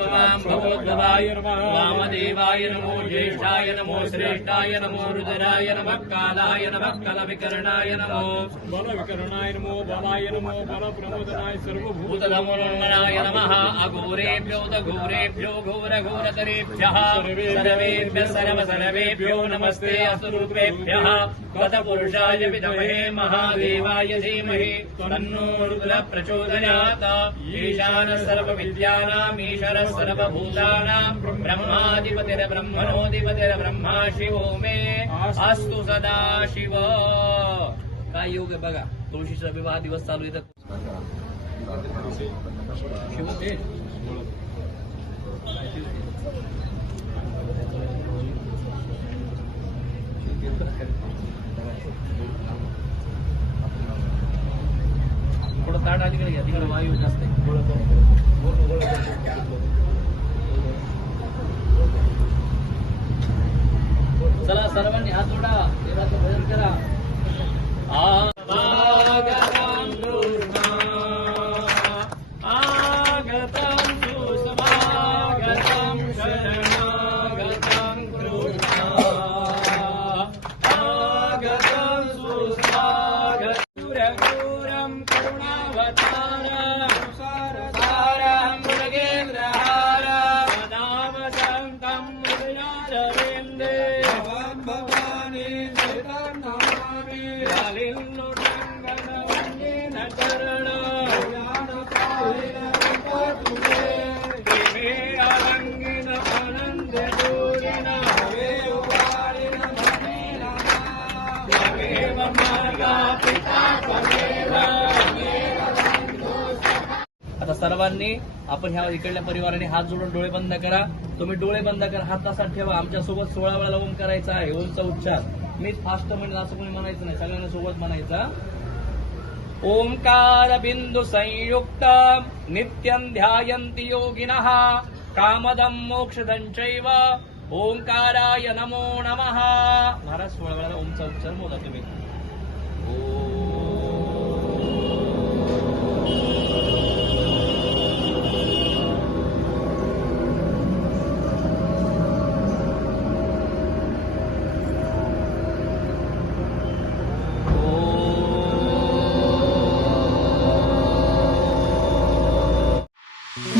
भवां भगवद्भवाय नमः वामदेवाय नमो ज्येष्ठाय नमो श्रेष्ठाय नमो रुद्राय नमः कालाय नमः कलविकरणाय नमो बलविकरणाय नमो बलाय नमो बलप्रमोदनाय सर्वभूत भूतधमुनाय नमः अघोरेभ्यो दघोरेभ्यो घोरघोरतरेभ्यः सर्वेभ्यः सर्वसर्वेभ्यो नमस्ते असुरूपेभ्यः गतपुरुषाय विद्महे महादेवाय धीमहि तन्नो रुद्रः प्रचोदयात् ईशानः सर्वविद्यानाम् ईश्वरः सर्वभूतानाम् ब्रह्माधिपतिर्ब्रह्मणोऽधिपतिर्ब्रह्मा शिवो मे अस्तु सदा शिव। काय योग आहे बघा? तुळशीचा विवाह दिवस चालू आहे शिव ताट अलीकडे घ्या तिकडे वायू जास्त. चला सर्वांनी हात जोडा. देवाचं भजन करा. आ आता सर्वांनी आपण ह्या इकडल्या परिवाराने हात जोडून डोळे बंद करा. तुम्ही डोळे बंद करा. हात तसात ठेवा. आमच्यासोबत सोळा वेळा ओम करायचा आहे. ओमचा उच्चार मीच फास्ट म्हणजे असं कोणी म्हणायचं नाही सगळ्यांना सोबत म्हणायचं. ओंकार बिंदू संयुक्त नित्यं ध्यायंती योगिन कामदम मोक्षदं चैव ओंकाराय नमो नमः. महाराज सोळा वेळा ओमचा उच्चार बोला तुम्ही